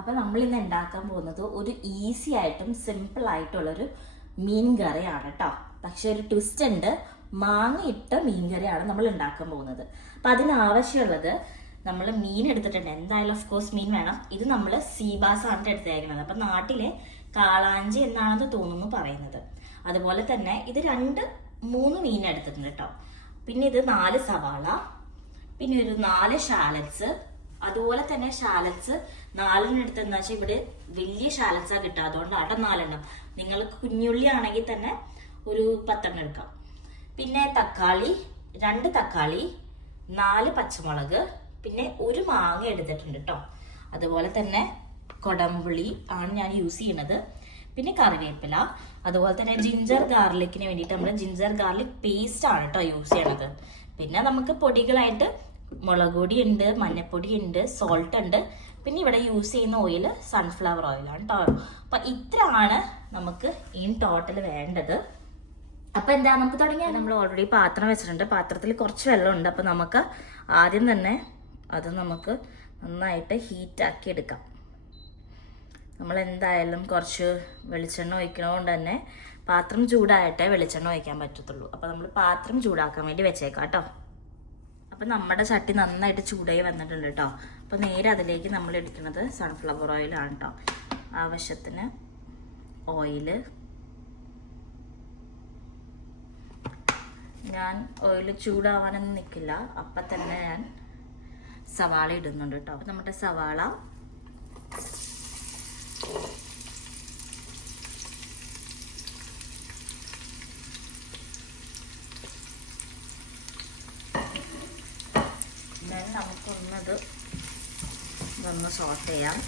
അപ്പം നമ്മൾ ഇന്ന് ഉണ്ടാക്കാൻ പോകുന്നത് ഒരു ഈസി ആയിട്ടും സിമ്പിൾ ആയിട്ടുള്ളൊരു മീൻ കറിയാണ് കേട്ടോ പക്ഷെ ഒരു ട്വിസ്റ്റ് ഉണ്ട്. മാങ്ങ ഇട്ട മീൻ കറിയാണ് നമ്മൾ ഉണ്ടാക്കാൻ പോകുന്നത്. അപ്പം അതിനാവശ്യമുള്ളത് നമ്മൾ മീൻ എടുത്തിട്ടുണ്ട്. എന്തായാലും ഓഫ് കോഴ്സ് മീൻ വേണം. ഇത് നമ്മൾ സീബാസ് ആണ് എടുത്തേക്കുന്നത് അപ്പം നാട്ടിലെ കാളാഞ്ചി എന്നാണെന്ന് തോന്നുന്നു പറയുന്നത്. അതുപോലെ തന്നെ ഇത് രണ്ട് മൂന്ന് മീൻ എടുത്തിട്ടുണ്ട് കേട്ടോ പിന്നെ ഇത് നാല് സവാള. പിന്നെ ഒരു നാല് ഷാലറ്റ്സ് അതുപോലെ തന്നെ ഷാലറ്റ്സ് നാലെണ്ണം എടുത്തെന്ന് വെച്ചാൽ ഇവിടെ വലിയ ഷാലറ്റ്സാ കിട്ടുക. അതുകൊണ്ട് അവിടെ നാലെണ്ണം. നിങ്ങൾ കുഞ്ഞുള്ളി ആണെങ്കിൽ തന്നെ ഒരു പത്തെണ്ണം എടുക്കാം. പിന്നെ തക്കാളി രണ്ട് തക്കാളി നാല് പച്ചമുളക് പിന്നെ ഒരു മാങ്ങ എടുത്തിട്ടുണ്ട് കേട്ടോ അതുപോലെ തന്നെ കൊടംപുളി ആണ് ഞാൻ യൂസ് ചെയ്യുന്നത്. പിന്നെ കറിവേപ്പില അതുപോലെ തന്നെ ജിഞ്ചർ ഗാർലിക്കിന് വേണ്ടിയിട്ട് നമ്മൾ ജിഞ്ചർ ഗാർലിക് പേസ്റ്റ് ആണ് കേട്ടോ യൂസ് ചെയ്യണത്. പിന്നെ നമുക്ക് പൊടികളായിട്ട് മുളക് പൊടി ഉണ്ട് മഞ്ഞപ്പൊടി ഉണ്ട്. സോൾട്ട് ഉണ്ട് പിന്നെ ഇവിടെ യൂസ് ചെയ്യുന്ന ഓയിൽ സൺഫ്ലവർ ഓയിലാണ് കേട്ടോ അപ്പൊ ഇത്രയാണ് നമുക്ക് ഇൻ ടോട്ടൽ വേണ്ടത്. അപ്പൊ എന്താ നമുക്ക് തുടങ്ങിയാൽ നമ്മൾ ഓൾറെഡി പാത്രം വെച്ചിട്ടുണ്ട്. പാത്രത്തിൽ കുറച്ച് വെള്ളമുണ്ട്. അപ്പൊ നമുക്ക് ആദ്യം തന്നെ അത് നമുക്ക് നന്നായിട്ട് ഹീറ്റ് ആക്കി എടുക്കാം. നമ്മൾ എന്തായാലും കുറച്ച് വെളിച്ചെണ്ണ ഒഴിക്കണോണ്ട് തന്നെ പാത്രം ചൂടായിട്ടേ വെളിച്ചെണ്ണ ഒഴിക്കാൻ പറ്റത്തുള്ളൂ. അപ്പോൾ നമ്മൾ പാത്രം ചൂടാക്കാൻ വേണ്ടി വെച്ചേക്കാം കേട്ടോ അപ്പം നമ്മുടെ ചട്ടി നന്നായിട്ട് ചൂടായി വന്നിട്ടുണ്ട് കേട്ടോ. അപ്പോൾ നേരെ അതിലേക്ക് നമ്മൾ എടുക്കുന്നത് സൺഫ്ലവർ ഓയിലാണ് കേട്ടോ. ആവശ്യത്തിന് ഓയിൽ ഞാൻ ഓയിൽ ചൂടാവാനൊന്നും നിൽക്കില്ല അപ്പം തന്നെ ഞാൻ സവാള ഇടുന്നുണ്ട് കേട്ടോ. നമ്മുടെ സവാള ഇതൊന്ന് സോട്ട് ചെയ്യാം.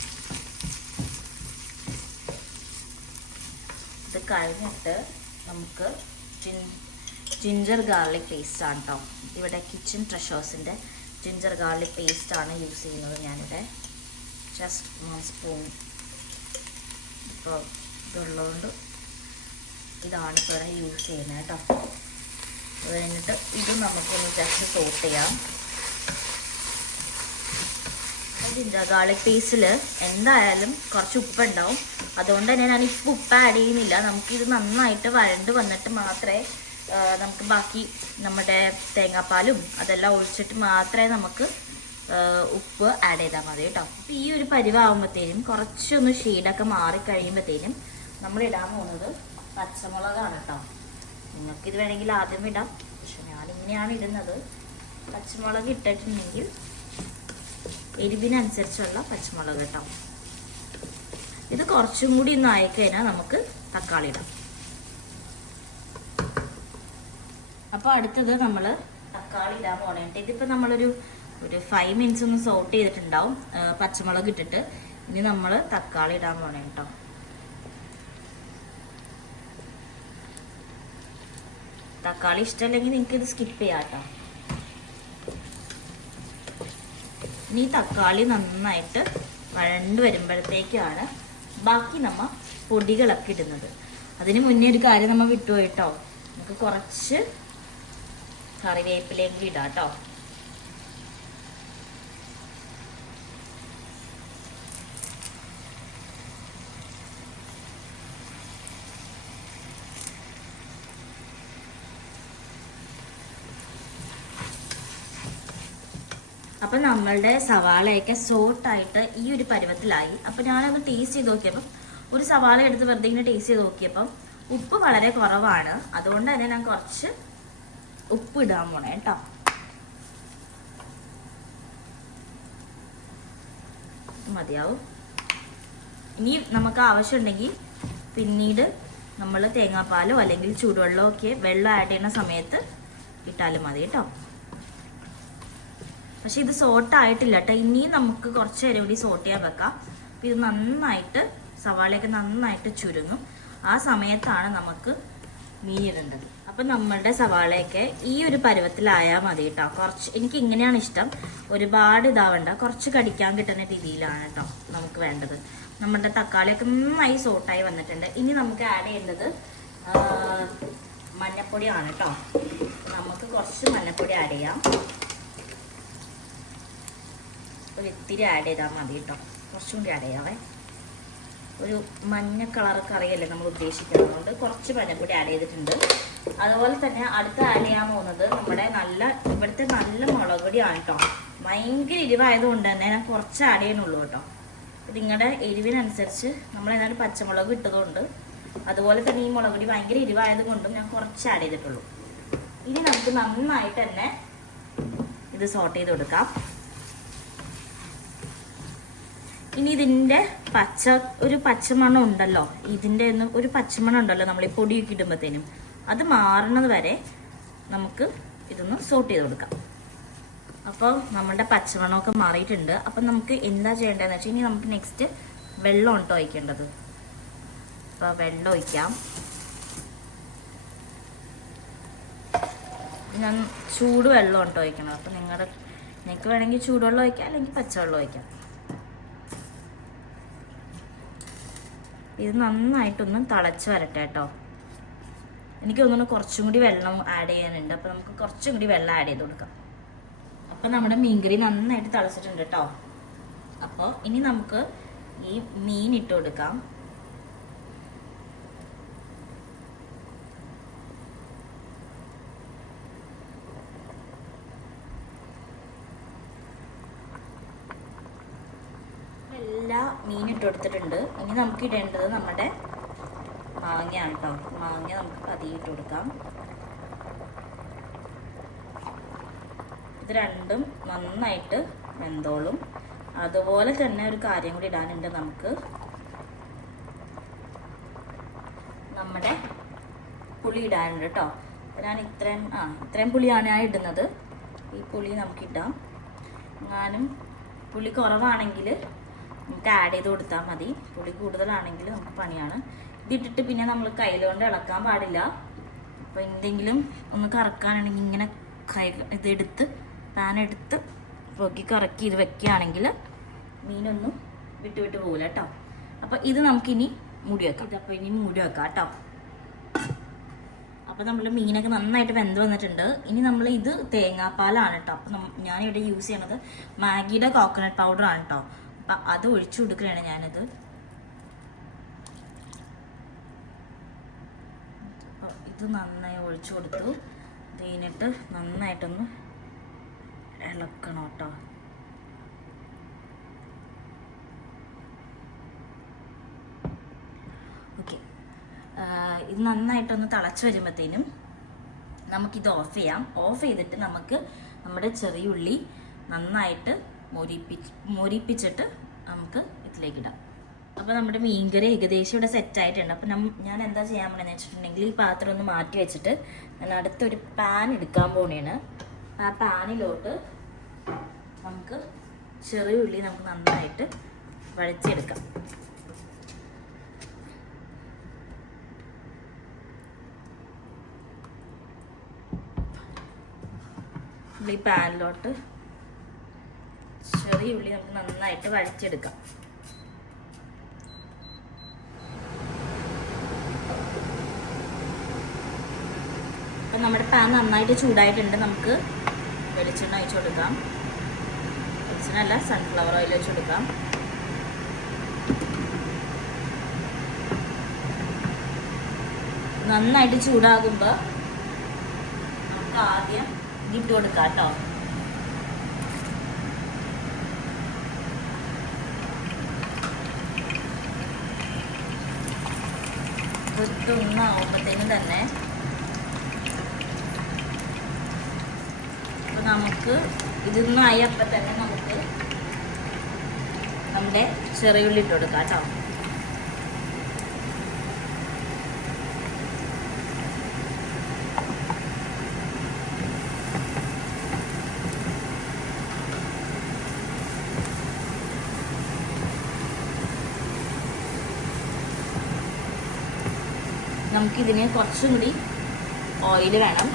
ഇത് കഴിഞ്ഞിട്ട് നമുക്ക് ജിഞ്ചർ ഗാർലിക് പേസ്റ്റ് ആണ് കേട്ടോ ഇവിടെ കിച്ചൺ ട്രഷേഴ്സിന്റെ ജിഞ്ചർ ഗാർലിക് പേസ്റ്റ് ആണ് യൂസ് ചെയ്യുന്നത് ഞാനിവിടെ. ജസ്റ്റ് വൺ സ്പൂൺ ഇപ്പോൾ ഇതുള്ളതുകൊണ്ട് ഇതാണ് ഇപ്പോൾ യൂസ് ചെയ്യുന്നത് കേട്ടോ അത് കഴിഞ്ഞിട്ട് ഇത് നമുക്കൊന്ന് ജസ്റ്റ് സോട്ട് ചെയ്യാം. ജിഞ്ചർ ഗാർലിക് പേസ്റ്റിൽ എന്തായാലും കുറച്ച് ഉപ്പുണ്ടാവും. അതുകൊണ്ട് തന്നെ ഞാൻ ഇപ്പം ഉപ്പ് ആഡ് ചെയ്യുന്നില്ല. നമുക്കിത് നന്നായിട്ട് വരണ്ട് വന്നിട്ട് മാത്രമേ നമുക്ക് ബാക്കി നമ്മുടെ തേങ്ങാപ്പാലും അതെല്ലാം ഒഴിച്ചിട്ട് മാത്രമേ നമുക്ക് ഉപ്പ് ആഡ് ചെയ്താൽ മതി കേട്ടോ. അപ്പം ഈ ഒരു പരിവാകുമ്പോഴത്തേനും കുറച്ചൊന്ന് ഷെയ്ഡൊക്കെ മാറിക്കഴിയുമ്പോഴത്തേനും നമ്മൾ ഇടാൻ പോകുന്നത് പച്ചമുളകാണ് കേട്ടോ. നിങ്ങൾക്കിത് വേണമെങ്കിൽ ആദ്യം ഇടാം. പക്ഷെ ഞാനിങ്ങനെയാണ് ഇടുന്നത്. പച്ചമുളക് ഇട്ടിട്ടുണ്ടെങ്കിൽ എരിവിനനുസരിച്ചുള്ള പച്ചമുളക് കേട്ടോ. ഇത് കുറച്ചും കൂടി ഒന്ന് ആയിക്കഴിഞ്ഞാൽ നമുക്ക് തക്കാളി ഇടാം. അപ്പോൾ അടുത്തത് നമ്മൾ തക്കാളി ഇടാൻ പോകണേട്ട് ഇതിപ്പോ നമ്മളൊരു ഒരു ഫൈവ് മിനിറ്റ്സ് ഒന്ന് സോട്ട് ചെയ്തിട്ടുണ്ടാവും പച്ചമുളക് ഇട്ടിട്ട്. ഇനി നമ്മൾ തക്കാളി ഇടാൻ പോണേ കേട്ടോ. തക്കാളി ഇഷ്ടമല്ലെങ്കിൽ നിങ്ങൾക്ക് ഇത് സ്കിപ്പ് ചെയ്യാം കേട്ടോ. ഇനി തക്കാളി നന്നായിട്ട് വഴണ്ട് വരുമ്പോഴത്തേക്കാണ് ബാക്കി നമ്മൾ പൊടികളൊക്കെ ഇടുന്നത്. അതിന് മുന്നേ ഒരു കാര്യം നമ്മൾ വിട്ടുപോയിട്ടോ നമുക്ക് കുറച്ച് കറിവേപ്പിലേക്ക് ഇടാം കേട്ടോ അപ്പം നമ്മളുടെ സവാളയൊക്കെ സോട്ടായിട്ട് ഈ ഒരു പരുവത്തിലായി. അപ്പം ഞാനത് ടേസ്റ്റ് ചെയ്ത് നോക്കിയപ്പം ഒരു സവാള എടുത്ത് വെറുതെ ഇങ്ങനെ ടേസ്റ്റ് ചെയ്ത് നോക്കിയപ്പം ഉപ്പ് വളരെ കുറവാണ്. അതുകൊണ്ട് തന്നെ ഞാൻ കുറച്ച് ഉപ്പ് ഇടാൻ പോണേ കേട്ടോ മതിയാവും. ഇനി നമുക്ക് ആവശ്യമുണ്ടെങ്കിൽ പിന്നീട് നമ്മൾ തേങ്ങാപ്പാലോ അല്ലെങ്കിൽ ചൂടുവെള്ളമോ ഒക്കെ വെള്ളം ആഡ് ചെയ്യുന്ന സമയത്ത് ഇട്ടാലും മതി കേട്ടോ പക്ഷെ ഇത് സോട്ട് ആയിട്ടില്ല കേട്ടോ ഇനിയും നമുക്ക് കുറച്ച് നേരം കൂടി സോട്ട് ചെയ്യാൻ വെക്കാം. അപ്പം ഇത് നന്നായിട്ട് സവാളയൊക്കെ നന്നായിട്ട് ചുരുങ്ങും. ആ സമയത്താണ് നമുക്ക് മീൻ ഇടേണ്ടത്. അപ്പം നമ്മളുടെ സവാളയൊക്കെ ഈ ഒരു പരുവത്തിലായാൽ മതി കേട്ടോ കുറച്ച് എനിക്ക് ഇങ്ങനെയാണ് ഇഷ്ടം. ഒരുപാട് ഇതാവണ്ട. കുറച്ച് കടിക്കാൻ കിട്ടുന്ന രീതിയിലാണ് കേട്ടോ നമുക്ക് വേണ്ടത്. നമ്മുടെ തക്കാളിയൊക്കെ നന്നായി സോട്ടായി വന്നിട്ടുണ്ട്. ഇനി നമുക്ക് ആഡ് ചെയ്യേണ്ടത് മഞ്ഞപ്പൊടിയാണ് കേട്ടോ നമുക്ക് കുറച്ച് മഞ്ഞപ്പൊടി ആഡ് ചെയ്യാം. ഒരു ഇത്തിരി ആഡ് ചെയ്താൽ മതി കേട്ടോ കുറച്ചും കൂടി ആഡ് ചെയ്യാവേ. ഒരു മഞ്ഞ കളർ കറിയല്ലേ നമ്മൾ ഉദ്ദേശിക്കുന്നത്. കൊണ്ട് കുറച്ച് കൂടി ആഡ് ചെയ്തിട്ടുണ്ട്. അതുപോലെ തന്നെ അടുത്ത ആഡ് ചെയ്യാൻ പോകുന്നത് നമ്മുടെ നല്ല ഇവിടുത്തെ നല്ല മുളക് പൊടിയാണ് കേട്ടോ ഭയങ്കര എരിവായതുകൊണ്ട് തന്നെ ഞാൻ കുറച്ച് ആഡ് ചെയ്യണുള്ളൂ കേട്ടോ നിങ്ങളുടെ എരിവിനനുസരിച്ച് നമ്മൾ ഏതാണ്ട് പച്ചമുളക് ഇട്ടതുകൊണ്ട് അതുപോലെ തന്നെ ഈ മുളക് പൊടി ഭയങ്കര എരിവായത് കൊണ്ടും ഞാൻ കുറച്ച് ആഡ് ചെയ്തിട്ടുള്ളൂ. ഇനി നമുക്ക് നന്നായിട്ട് തന്നെ ഇത് സോട്ട് ചെയ്ത് കൊടുക്കാം. ഇനി ഇതിന്റെ പച്ച ഒരു പച്ചമണം ഉണ്ടല്ലോ. ഇതിന്റെ ഒന്നും ഒരു പച്ചമണം ഉണ്ടല്ലോ നമ്മൾ ഈ പൊടിയൊക്കെ ഇടുമ്പോഴത്തേനും അത് മാറുന്നത് വരെ നമുക്ക് ഇതൊന്ന് സോട്ട് ചെയ്ത് കൊടുക്കാം. അപ്പോൾ നമ്മുടെ പച്ചമണമൊക്കെ മാറിയിട്ടുണ്ട്. അപ്പം നമുക്ക് എന്താ ചെയ്യേണ്ടതെന്ന് വെച്ചാൽ ഇനി നമുക്ക് നെക്സ്റ്റ് വെള്ളം ഉണ്ടോ ഒഴിക്കേണ്ടത്? അപ്പോൾ വെള്ളം ഒഴിക്കാം. ഞാൻ ചൂട് വെള്ളം ഉണ്ടോ ഒഴിക്കണം. അപ്പം നിങ്ങളുടെ നിങ്ങൾക്ക് വേണമെങ്കിൽ ചൂടുവെള്ളം ഒഴിക്കാം അല്ലെങ്കിൽ പച്ചവെള്ളം ഒഴിക്കാം. ഇത് നന്നായിട്ടൊന്ന് തിളച്ച് വരട്ടെ കേട്ടോ. എനിക്ക് തോന്നുന്നു കുറച്ചും കൂടി വെള്ളം ആഡ് ചെയ്യാനുണ്ട്. അപ്പോൾ നമുക്ക് കുറച്ചും കൂടി വെള്ളം ആഡ് ചെയ്ത് കൊടുക്കാം. അപ്പോൾ നമ്മുടെ മീൻകറി നന്നായിട്ട് തിളച്ചിട്ടുണ്ട് കേട്ടോ. അപ്പോൾ ഇനി നമുക്ക് ഈ മീൻ ഇട്ട് കൊടുക്കാം. മീൻ ഇട്ട് കൊടുത്തിട്ടുണ്ട്. ഇനി നമുക്ക് ഇടേണ്ടത് നമ്മുടെ മാങ്ങയാണ് കേട്ടോ മാങ്ങ നമുക്ക് പതിയെ ഇട്ട് കൊടുക്കാം. ഇത് രണ്ടും നന്നായിട്ട് വെന്തോളും. അതുപോലെ തന്നെ ഒരു കാര്യം കൂടി ഇടാനുണ്ട് നമുക്ക്. നമ്മുടെ പുളി ഇടാനുണ്ട് കേട്ടോ ഞാൻ ഇത്രയും ആ ഇത്രയും പുളിയാണ് ഞാൻ ഇടുന്നത്. ഈ പുളി നമുക്കിടാം ഞാനും പുളി കുറവാണെങ്കിൽ നമുക്ക് ആഡ് ചെയ്ത് കൊടുത്താൽ മതി. പുളി കൂടുതലാണെങ്കിൽ നമുക്ക് പണിയാണ്. ഇതിട്ടിട്ട് പിന്നെ നമ്മൾ കയ്യിലുകൊണ്ട് ഇളക്കാൻ പാടില്ല. അപ്പോൾ എന്തെങ്കിലും ഒന്ന് കറക്കാനാണെങ്കിൽ ഇങ്ങനെ കൈ ഇതെടുത്ത് പാൻ എടുത്ത് പൊക്കി കറക്കി ഇത് വെക്കുകയാണെങ്കിൽ മീനൊന്നും വിട്ട് വിട്ട് പോകില്ല കേട്ടോ. അപ്പോൾ ഇത് നമുക്കിനി മൂടി വെക്കാം. ഇതപ്പോൾ ഇനി മൂടി വെക്കാം കേട്ടോ. അപ്പോൾ നമ്മൾ മീനൊക്കെ നന്നായിട്ട് വെന്ത് വന്നിട്ടുണ്ട്. ഇനി നമ്മൾ ഇത് തേങ്ങാപ്പാലാണ് കേട്ടോ. അപ്പോൾ ഞാനിവിടെ യൂസ് ചെയ്യണത് മാഗിയുടെ കോക്കനട്ട് പൗഡർ ആണ് കേട്ടോ. അപ്പം അത് ഒഴിച്ചു കൊടുക്കുകയാണ് ഞാനത്. ഇത് നന്നായി ഒഴിച്ചു കൊടുത്തു. ഇതിനിട്ട് നന്നായിട്ടൊന്ന് ഇളക്കണം കേട്ടോ. ഓക്കെ. ഇത് നന്നായിട്ടൊന്ന് തിളച്ച് വരുമ്പോഴത്തേനും നമുക്കിത് ഓഫ് ചെയ്യാം. ഓഫ് ചെയ്തിട്ട് നമുക്ക് നമ്മുടെ ചെറിയ ഉള്ളി നന്നായിട്ട് മൊരിപ്പിച്ച് മൊരിപ്പിച്ചിട്ട് നമുക്ക് ഇതിലേക്ക് ഇടാം അപ്പോൾ നമ്മുടെ മീൻകറി ഏകദേശം ഇവിടെ സെറ്റ് ആയിട്ടുണ്ട്. അപ്പോൾ ഞാൻ എന്താ ചെയ്യാൻ പോണെന്ന് വെച്ചിട്ടുണ്ടെങ്കിൽ ഈ പാത്രം ഒന്ന് മാറ്റി വെച്ചിട്ട് ഞാൻ അടുത്തൊരു പാൻ എടുക്കാൻ പോണേണ്. ആ പാനിലോട്ട് നമുക്ക് ചെറിയ ഉള്ളി നമുക്ക് നന്നായിട്ട് വഴച്ചെടുക്കാം ഉള്ളി പാനിലോട്ട് ചെറിയ ഉള്ളി നമുക്ക് നന്നായിട്ട് വഴച്ചെടുക്കാം അപ്പം നമ്മുടെ പാൻ നന്നായിട്ട് ചൂടായിട്ടുണ്ട്. നമുക്ക് വെളിച്ചെണ്ണ ഒഴിച്ചു കൊടുക്കാം. വെളിച്ചെണ്ണ അല്ല സൺഫ്ലവർ ഓയിൽ ഒഴിച്ചു കൊടുക്കാം. നന്നായിട്ട് ചൂടാകുമ്പോൾ നമുക്ക് ആദ്യം ഇതിട്ട് കൊടുക്കാം കേട്ടോ. ഒന്നാവുമ്പോഴത്തേനും തന്നെ അപ്പോൾ നമുക്ക് ഇതൊന്നും ആയി അപ്പം തന്നെ നമുക്ക് നമ്മുടെ ചെറിയുള്ളി ഇട്ട് കൊടുക്കാം കേട്ടോ. നമുക്കിതിന് കുറച്ചും കൂടി ഓയിൽ വേണം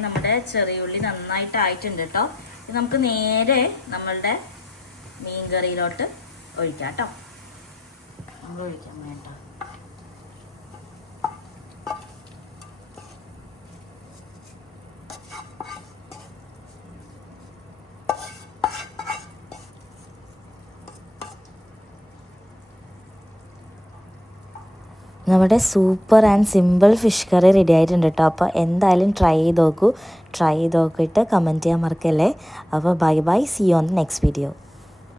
നമ്മുടെ ചെറിയുള്ളി നന്നായിട്ട് ആയിട്ടുണ്ട് കേട്ടോ നമുക്ക് നേരെ നമ്മളുടെ മീൻ കറിയിലോട്ട് ഒഴിക്കാം കേട്ടോ നമ്മൾ ഒഴിക്കാം വേണ്ട. നമ്മുടെ super and simple fish curry ready ആയിട്ടുണ്ട് കേട്ടോ അപ്പോൾ എന്തായാലും ട്രൈ ചെയ്ത് നോക്കൂ ട്രൈ ചെയ്ത് നോക്കിയിട്ട് കമന്റ് ചെയ്യാൻ മറക്കല്ലേ. അപ്പോൾ bye bye see on the next video